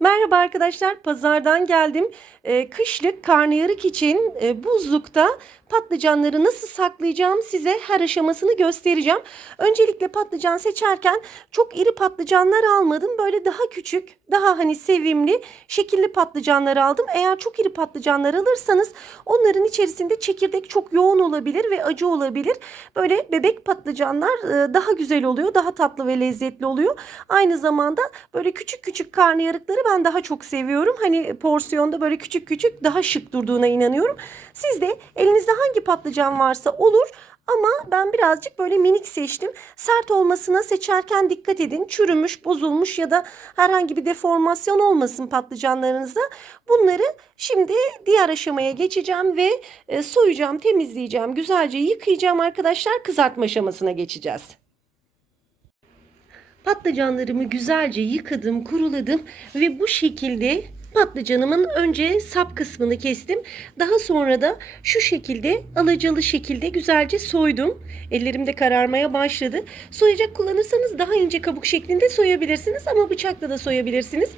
Merhaba arkadaşlar, pazardan geldim. Ee, kışlık karnıyarık için e, buzlukta patlıcanları nasıl saklayacağım size her aşamasını göstereceğim. Öncelikle patlıcan seçerken çok iri patlıcanlar almadım. Böyle daha küçük, daha hani sevimli, şekilli patlıcanlar aldım. Eğer çok iri patlıcanlar alırsanız onların içerisinde çekirdek çok yoğun olabilir ve acı olabilir. Böyle bebek patlıcanlar e, daha güzel oluyor, daha tatlı ve lezzetli oluyor. Aynı zamanda böyle küçük küçük karnıyarıkları ben daha çok seviyorum. Hani porsiyonda böyle küçük küçük daha şık durduğuna inanıyorum. Siz de elinizde hangi patlıcan varsa olur. Ama ben birazcık böyle minik seçtim. Sert olmasına seçerken dikkat edin. Çürümüş, bozulmuş ya da herhangi bir deformasyon olmasın patlıcanlarınızda. Bunları şimdi diğer aşamaya geçeceğim ve e, soyacağım, temizleyeceğim, güzelce yıkayacağım arkadaşlar. Kızartma aşamasına geçeceğiz. Patlıcanlarımı güzelce yıkadım, kuruladım ve bu şekilde patlıcanımın önce sap kısmını kestim. Daha sonra da şu şekilde alacalı şekilde güzelce soydum. Ellerim de kararmaya başladı. Soyacak kullanırsanız daha ince kabuk şeklinde soyabilirsiniz ama bıçakla da soyabilirsiniz.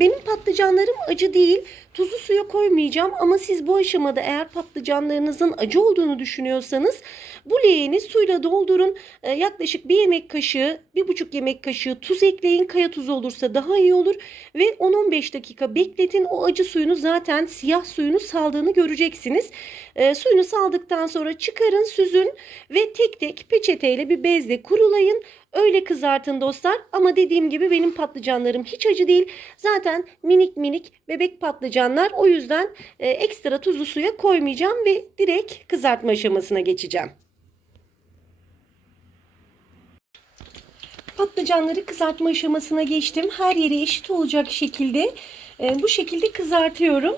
Benim patlıcanlarım acı değil. Tuzu suya koymayacağım ama siz bu aşamada eğer patlıcanlarınızın acı olduğunu düşünüyorsanız bu leğeni suyla doldurun. Ee, yaklaşık bir yemek kaşığı, bir buçuk yemek kaşığı tuz ekleyin. Kaya tuzu olursa daha iyi olur. Ve 10-15 dakika bekletin. O acı suyunu zaten siyah suyunu saldığını göreceksiniz. Ee, suyunu saldıktan sonra çıkarın, süzün ve tek tek peçeteyle bir bezle kurulayın. Öyle kızartın dostlar ama dediğim gibi benim patlıcanlarım hiç acı değil. Zaten minik minik bebek patlıcanlar o yüzden e, ekstra tuzlu suya koymayacağım ve direkt kızartma aşamasına geçeceğim. Patlıcanları kızartma aşamasına geçtim. Her yeri eşit olacak şekilde e, bu şekilde kızartıyorum.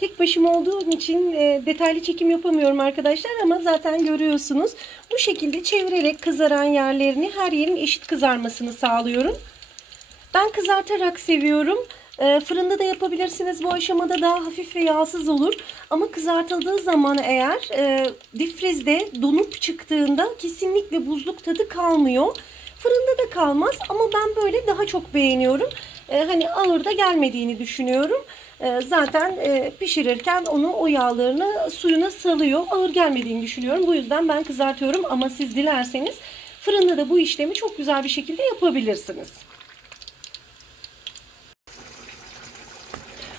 Tek başıma olduğum için e, detaylı çekim yapamıyorum arkadaşlar ama zaten görüyorsunuz. Bu şekilde çevirerek kızaran yerlerini her yerin eşit kızarmasını sağlıyorum. Ben kızartarak seviyorum. E, fırında da yapabilirsiniz. Bu aşamada daha hafif ve yağsız olur. Ama kızartıldığı zaman eğer e, difrizde donup çıktığında kesinlikle buzluk tadı kalmıyor. Fırında da kalmaz ama ben böyle daha çok beğeniyorum. E, hani ağır da gelmediğini düşünüyorum. E, zaten e, pişirirken onu o yağlarını suyuna salıyor. Ağır gelmediğini düşünüyorum. Bu yüzden ben kızartıyorum ama siz dilerseniz fırında da bu işlemi çok güzel bir şekilde yapabilirsiniz.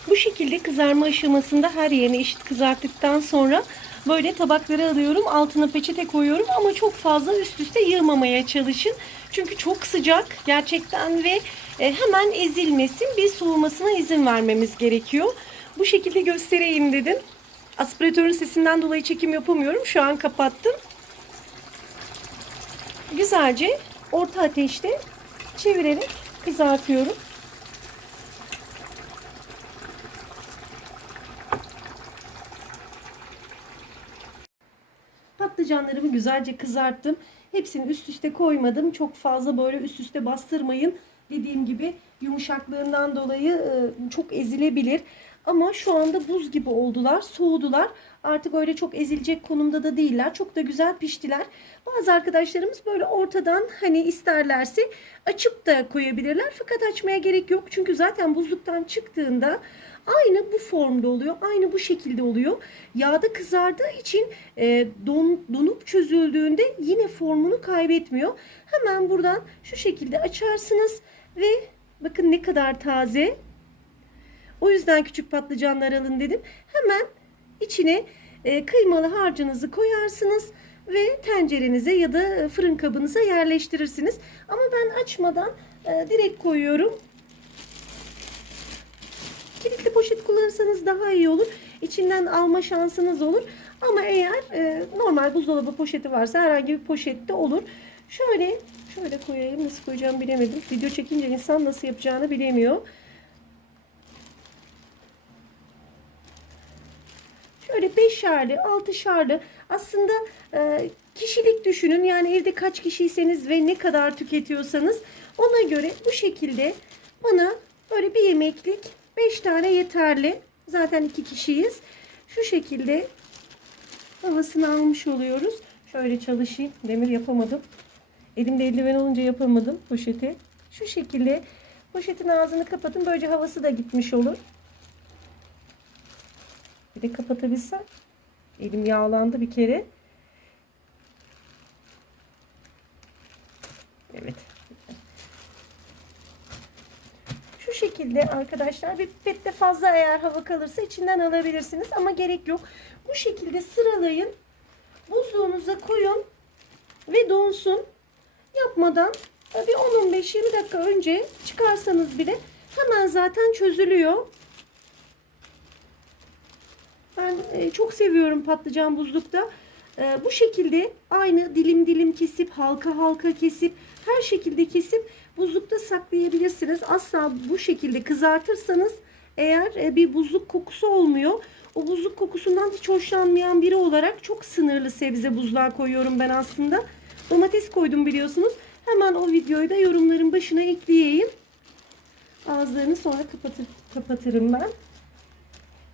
Bu şekilde kızarma aşamasında her yerini eşit kızarttıktan sonra böyle tabaklara alıyorum. Altına peçete koyuyorum ama çok fazla üst üste yığmamaya çalışın. Çünkü çok sıcak gerçekten ve e, hemen ezilmesin. Bir soğumasına izin vermemiz gerekiyor. Bu şekilde göstereyim dedim. Aspiratörün sesinden dolayı çekim yapamıyorum. Şu an kapattım. Güzelce orta ateşte çevirerek kızartıyorum. Patlıcanlarımı güzelce kızarttım. Hepsini üst üste koymadım. Çok fazla böyle üst üste bastırmayın. Dediğim gibi yumuşaklığından dolayı e, çok ezilebilir. Ama şu anda buz gibi oldular, soğudular. Artık öyle çok ezilecek konumda da değiller. Çok da güzel piştiler. Bazı arkadaşlarımız böyle ortadan hani isterlerse açıp da koyabilirler. Fakat açmaya gerek yok. Çünkü zaten buzluktan çıktığında aynı bu formda oluyor. Aynı bu şekilde oluyor. Yağda kızardığı için e, don, donup çözüldüğünde yine formunu kaybetmiyor. Hemen buradan şu şekilde açarsınız ve bakın ne kadar taze. O yüzden küçük patlıcanlar alın dedim. Hemen içine e, kıymalı harcınızı koyarsınız ve tencerenize ya da fırın kabınıza yerleştirirsiniz. Ama ben açmadan e, direkt koyuyorum. Kilitli poşet kullanırsanız daha iyi olur. İçinden alma şansınız olur. Ama eğer e, normal buzdolabı poşeti varsa herhangi bir poşette olur. Şöyle şöyle koyayım. Nasıl koyacağımı bilemedim. Video çekince insan nasıl yapacağını bilemiyor. Şöyle beşerli, altışarlı aslında e, kişilik düşünün. Yani evde kaç kişiyseniz ve ne kadar tüketiyorsanız ona göre bu şekilde bana böyle bir yemeklik 5 tane yeterli. Zaten iki kişiyiz. Şu şekilde havasını almış oluyoruz. Şöyle çalışayım. Demir yapamadım. Elimde eldiven olunca yapamadım poşeti. Şu şekilde Poşetin ağzını kapatın. Böylece havası da gitmiş olur. Bir de kapatabilsem. Elim yağlandı bir kere. Evet. Şu şekilde arkadaşlar bir pipette fazla eğer hava kalırsa içinden alabilirsiniz ama gerek yok. Bu şekilde sıralayın. Buzluğunuza koyun ve donsun. Yapmadan bir 10-15-20 dakika önce çıkarsanız bile hemen zaten çözülüyor. Ben e, çok seviyorum patlıcan buzlukta. E, bu şekilde aynı dilim dilim kesip halka halka kesip her şekilde kesip buzlukta saklayabilirsiniz. Asla bu şekilde kızartırsanız eğer e, bir buzluk kokusu olmuyor. O buzluk kokusundan hiç hoşlanmayan biri olarak çok sınırlı sebze buzluğa koyuyorum ben aslında. Domates koydum biliyorsunuz. Hemen o videoyu da yorumların başına ekleyeyim. Ağızlarını sonra kapatır, kapatırım ben.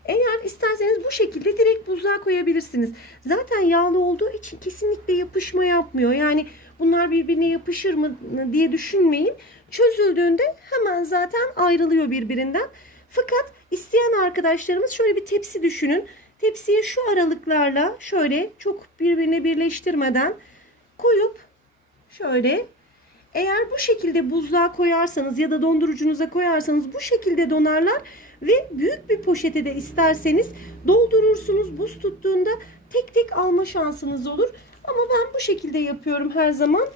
Eğer isterseniz bu şekilde direkt buzluğa koyabilirsiniz. Zaten yağlı olduğu için kesinlikle yapışma yapmıyor. Yani bunlar birbirine yapışır mı diye düşünmeyin. Çözüldüğünde hemen zaten ayrılıyor birbirinden. Fakat isteyen arkadaşlarımız şöyle bir tepsi düşünün. Tepsiye şu aralıklarla şöyle çok birbirine birleştirmeden koyup şöyle eğer bu şekilde buzluğa koyarsanız ya da dondurucunuza koyarsanız bu şekilde donarlar ve büyük bir poşete de isterseniz doldurursunuz. Buz tuttuğunda tek tek alma şansınız olur. Ama ben bu şekilde yapıyorum her zaman.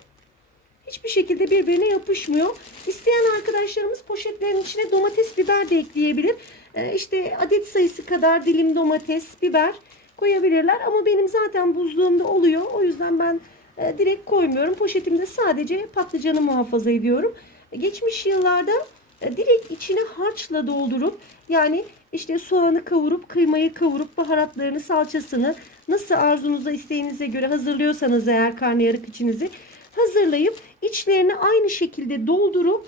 Hiçbir şekilde birbirine yapışmıyor. İsteyen arkadaşlarımız poşetlerin içine domates, biber de ekleyebilir. Ee, işte adet sayısı kadar dilim domates, biber koyabilirler. Ama benim zaten buzluğumda oluyor. O yüzden ben e, direkt koymuyorum. Poşetimde sadece patlıcanı muhafaza ediyorum. Geçmiş yıllarda e, direkt içine harçla doldurup yani işte soğanı kavurup kıymayı kavurup baharatlarını salçasını nasıl arzunuza isteğinize göre hazırlıyorsanız eğer karnıyarık içinizi hazırlayıp içlerini aynı şekilde doldurup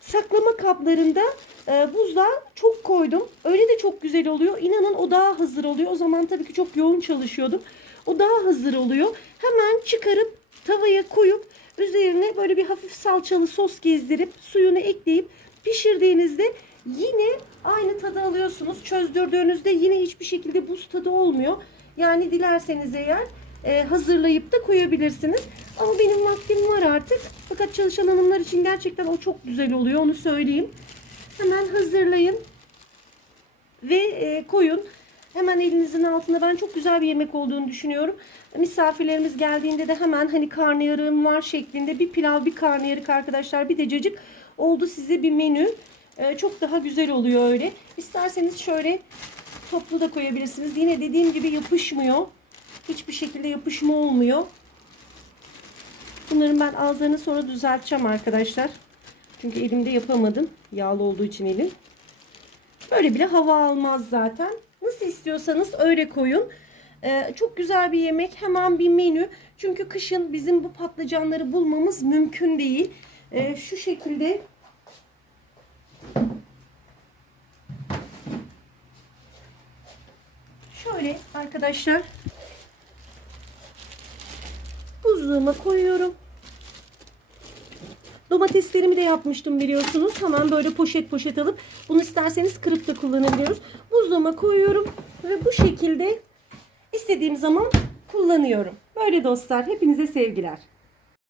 saklama kaplarında e, buzluğa çok koydum. Öyle de çok güzel oluyor. İnanın o daha hazır oluyor. O zaman tabii ki çok yoğun çalışıyordum. O daha hazır oluyor. Hemen çıkarıp tavaya koyup üzerine böyle bir hafif salçalı sos gezdirip suyunu ekleyip pişirdiğinizde yine aynı tadı alıyorsunuz. Çözdürdüğünüzde yine hiçbir şekilde buz tadı olmuyor. Yani dilerseniz eğer e, hazırlayıp da koyabilirsiniz. Ama benim vaktim var artık. Fakat çalışan hanımlar için gerçekten o çok güzel oluyor onu söyleyeyim. Hemen hazırlayın ve e, koyun. Hemen elinizin altında ben çok güzel bir yemek olduğunu düşünüyorum. Misafirlerimiz geldiğinde de hemen hani karnıyarığım var şeklinde bir pilav bir karnıyarık arkadaşlar bir de cacık oldu size bir menü. Ee, çok daha güzel oluyor öyle. İsterseniz şöyle toplu da koyabilirsiniz. Yine dediğim gibi yapışmıyor. Hiçbir şekilde yapışma olmuyor. Bunların ben ağızlarını sonra düzelteceğim arkadaşlar. Çünkü elimde yapamadım. Yağlı olduğu için elim. Böyle bile hava almaz zaten. Nasıl istiyorsanız öyle koyun. Ee, çok güzel bir yemek. Hemen bir menü. Çünkü kışın bizim bu patlıcanları bulmamız mümkün değil. Ee, şu şekilde şöyle arkadaşlar buzluğuma koyuyorum. Domateslerimi de yapmıştım biliyorsunuz. Hemen böyle poşet poşet alıp bunu isterseniz kırıp da kullanabiliyoruz. Buzluğuma koyuyorum ve bu şekilde istediğim zaman kullanıyorum. Böyle dostlar hepinize sevgiler.